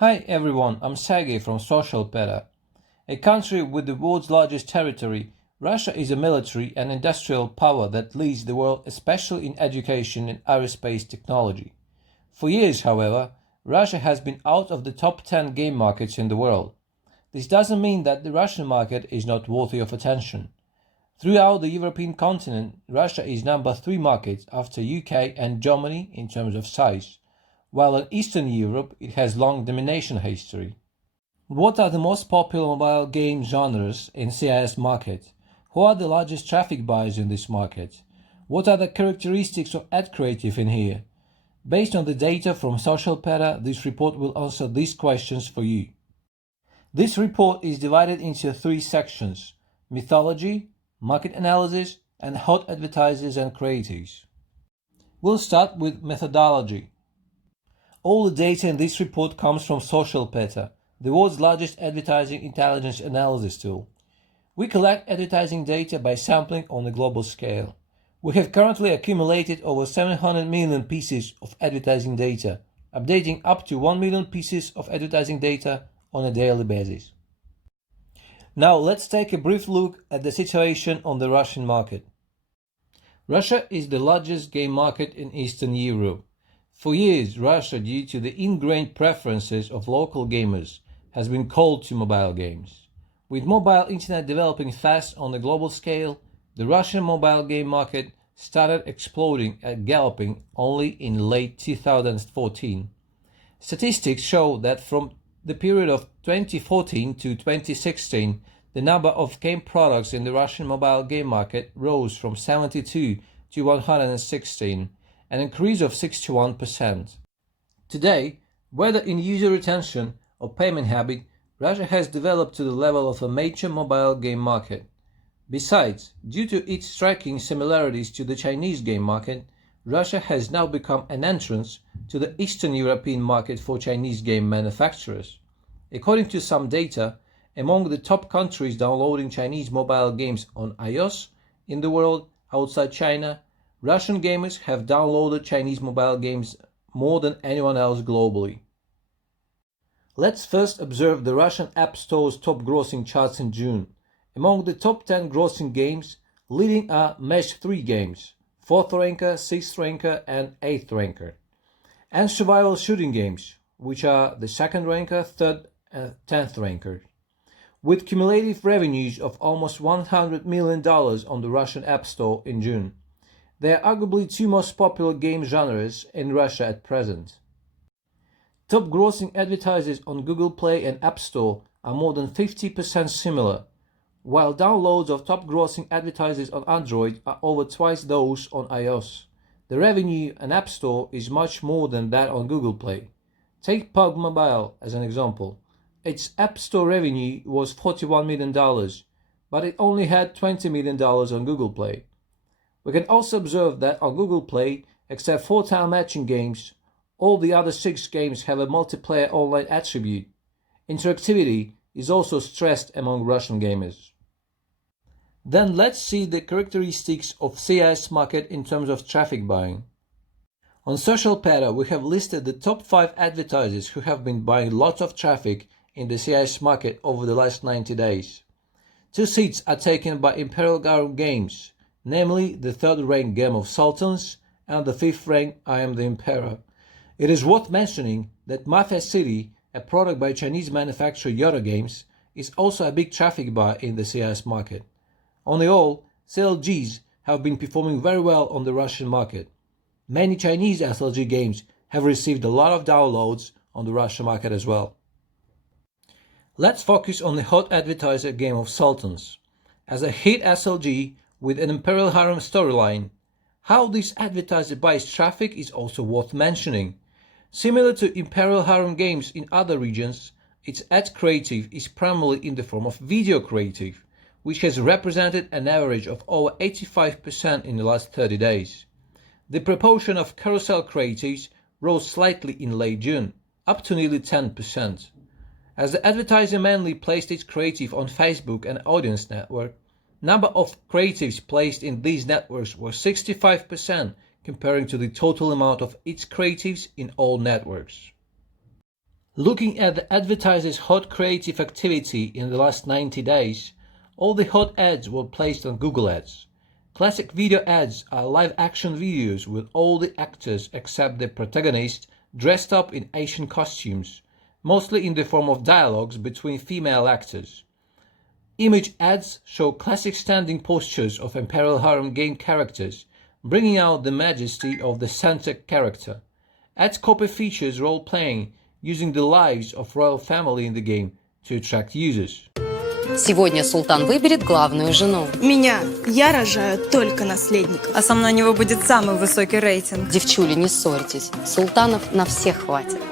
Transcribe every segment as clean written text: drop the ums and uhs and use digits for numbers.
Hi everyone, I'm Sergey from SocialPeta. A country with the world's largest territory, Russia is a military and industrial power that leads the world, especially in education and aerospace technology. For years, however, Russia has been out of the top 10 game markets in the world. This doesn't mean that the Russian market is not worthy of attention. Throughout the European continent, Russia is number 3 market after UK and Germany in terms of size, while in Eastern Europe it has long domination history. What are the most popular mobile game genres in CIS market? Who are the largest traffic buyers in this market? What are the characteristics of ad creative in here? Based on the data from SocialPeta, this report will answer these questions for you. This report is divided into 3 sections: mythology, market analysis, and hot advertisers and creatives. We'll start with methodology. All the data in this report comes from SocialPeta, the world's largest advertising intelligence analysis tool. We collect advertising data by sampling on a global scale. We have currently accumulated over 700 million pieces of advertising data, updating up to 1 million pieces of advertising data on a daily basis. Now let's take a brief look at the situation on the Russian market. Russia is the largest game market in Eastern Europe. For years, Russia, due to the ingrained preferences of local gamers, has been cold to mobile games. With mobile internet developing fast on a global scale, the Russian mobile game market started exploding and galloping only in late 2014. Statistics show that from the period of 2014 to 2016, the number of game products in the Russian mobile game market rose from 72 to 116, an increase of 61%. Today, whether in user retention or payment habit, Russia has developed to the level of a major mobile game market. Besides, due to its striking similarities to the Chinese game market, Russia has now become an entrance to the Eastern European market for Chinese game manufacturers. According to some data, among the top countries downloading Chinese mobile games on iOS in the world outside China, Russian gamers have downloaded Chinese mobile games more than anyone else globally. Let's first observe the Russian App Store's top grossing charts in June. Among the top 10 grossing games, leading are Mesh 3 games, 4th ranker, 6th ranker and 8th ranker, and survival shooting games, which are the 2nd ranker, 3rd and 10th ranker. With cumulative revenues of almost $100 million on the Russian App Store in June. They are arguably 2 most popular game genres in Russia at present. Top grossing advertisers on Google Play and App Store are more than 50% similar, while downloads of top grossing advertisers on Android are over twice those on iOS. The revenue on App Store is much more than that on Google Play. Take PUBG Mobile as an example. Its App Store revenue was $41 million, but it only had $20 million on Google Play. We can also observe that on Google Play, except for tile matching games, all the other 6 games have a multiplayer online attribute. Interactivity is also stressed among Russian gamers. Then let's see the characteristics of CIS market in terms of traffic buying. On SocialPeta, we have listed the top 5 advertisers who have been buying lots of traffic in the CIS market over the last 90 days. 2 seats are taken by Imperial Guard Games, namely the 3rd ranked Game of Sultans and the 5th ranked I Am the Emperor. It is worth mentioning that Mafia City, a product by Chinese manufacturer Yotta Games, is also a big traffic buyer in the CIS market. On the whole, SLGs have been performing very well on the Russian market. Many Chinese SLG games have received a lot of downloads on the Russian market as well. Let's focus on the hot advertiser Game of Sultans. As a hit SLG with an Imperial Harem storyline, how this advertiser buys traffic is also worth mentioning. Similar to Imperial Harem games in other regions, its ad creative is primarily in the form of video creative, which has represented an average of over 85% in the last 30 days. The proportion of carousel creatives rose slightly in late June, up to nearly 10%. As the advertiser mainly placed its creative on Facebook and Audience Network, number of creatives placed in these networks was 65%, comparing to the total amount of its creatives in all networks. Looking at the advertisers' hot creative activity in the last 90 days, all the hot ads were placed on Google Ads. Classic video ads are live-action videos with all the actors except the protagonist dressed up in Asian costumes, mostly in the form of dialogues between female actors. Image ads show classic standing postures of Imperial Harem game characters, bringing out the majesty of the center character. Ads copy features role-playing, using the lives of royal family in the game to attract users. Сегодня султан выберет главную жену. Меня. Я рожаю только наследников. А со мной у него будет самый высокий рейтинг. Девчули, не ссорьтесь. Султанов на всех хватит.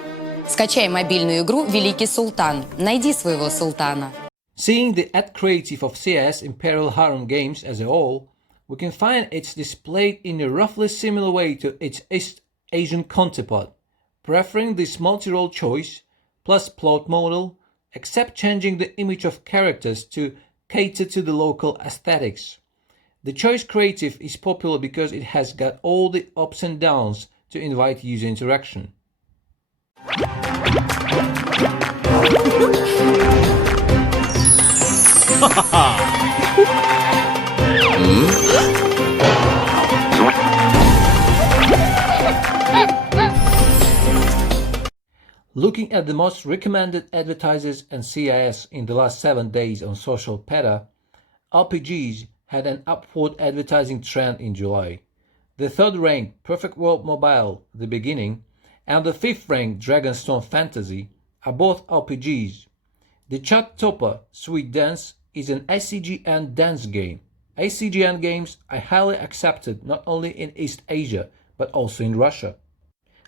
Скачай мобильную игру «Великий Султан». Найди своего султана. Seeing the ad creative of CIS Imperial Harem games as a whole, we can find it's displayed in a roughly similar way to its East Asian counterpart, preferring this multi-role choice plus plot model, except changing the image of characters to cater to the local aesthetics. The choice creative is popular because it has got all the ups and downs to invite user interaction. Looking at the most recommended advertisers and CIS in the last 7 days on SocialPeta, RPGs had an upward advertising trend in July. The third ranked Perfect World Mobile, The Beginning, and the fifth ranked Dragonstone Fantasy are both RPGs. The chart topper, Sweet Dance, is an ACGN dance game. ACGN games are highly accepted not only in East Asia but also in Russia.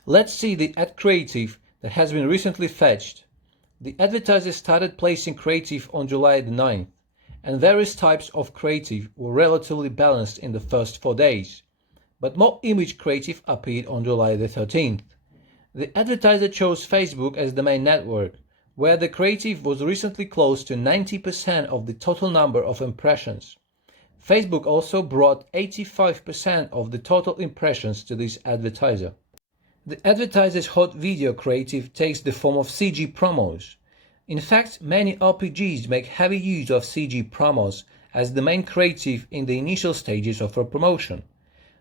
Let's see the ad creative that has been recently fetched. The advertisers started placing creative on July the 9th, and various types of creative were relatively balanced in the first 4 days, but more image creative appeared on July the 13th. The advertiser chose Facebook as the main network, where the creative was recently close to 90% of the total number of impressions. Facebook also brought 85% of the total impressions to this advertiser. The advertiser's hot video creative takes the form of CG promos. In fact, many RPGs make heavy use of CG promos as the main creative in the initial stages of a promotion.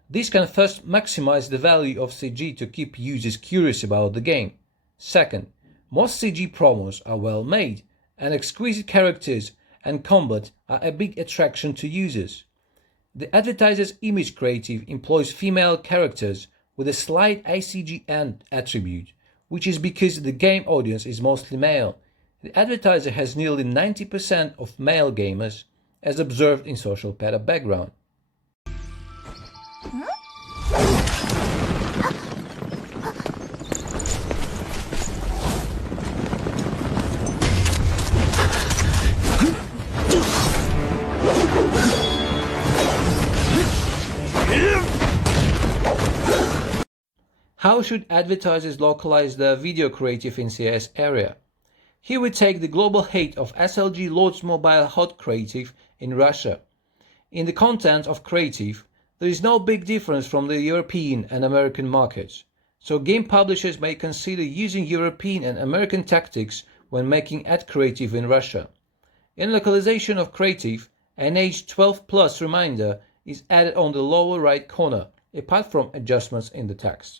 This can first maximize the value of CG to keep users curious about the game. Second, most CG promos are well made, and exquisite characters and combat are a big attraction to users. The advertiser's image creative employs female characters with a slight ACGN attribute, which is because the game audience is mostly male. The advertiser has nearly 90% of male gamers, as observed in SocialPeta background. How should advertisers localize their video creative in CIS area? Here we take the global hit of SLG Lord's Mobile Hot Creative in Russia. In the content of creative, there is no big difference from the European and American markets, so game publishers may consider using European and American tactics when making ad creative in Russia. In localization of creative, an age 12+ reminder is added on the lower right corner, apart from adjustments in the text.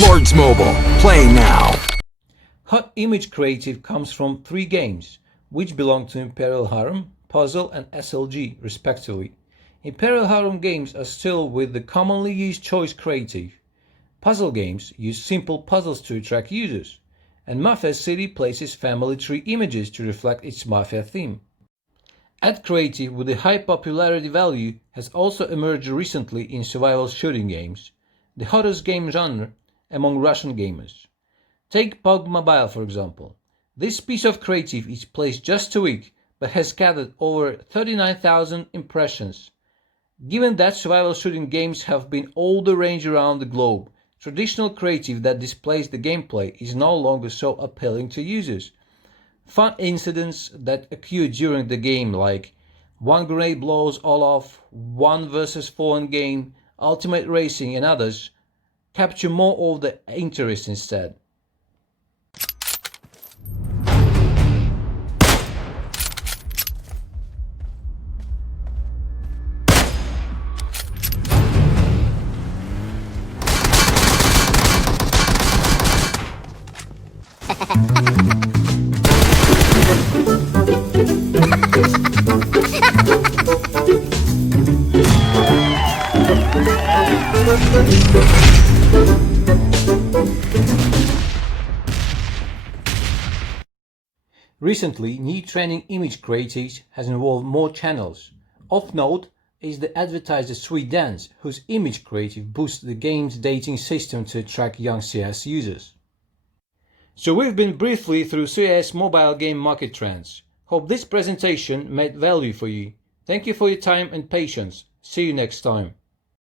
Lords Mobile, play now. Hot image creative comes from 3 games, which belong to Imperial Harem, Puzzle and SLG, respectively. Imperial Harem games are still with the commonly used choice creative. Puzzle games use simple puzzles to attract users, and Mafia City places family tree images to reflect its Mafia theme. Ad creative with a high popularity value has also emerged recently in survival shooting games, the hottest game genre among Russian gamers. Take PUBG Mobile for example. This piece of creative is placed just a week, but has gathered over 39,000 impressions. Given that survival shooting games have been all the rage around the globe, traditional creative that displays the gameplay is no longer so appealing to users. Fun incidents that occur during the game, like one grenade blows all off, 1 versus 4 in game, ultimate racing and others, capture more of the interest instead. Recently, new training image creatives has involved more channels. Of note is the Advertisers Sweet Dance, whose image creative boosts the game's dating system to attract young CIS users. So we've been briefly through CIS mobile game market trends. Hope this presentation made value for you. Thank you for your time and patience. See you next time.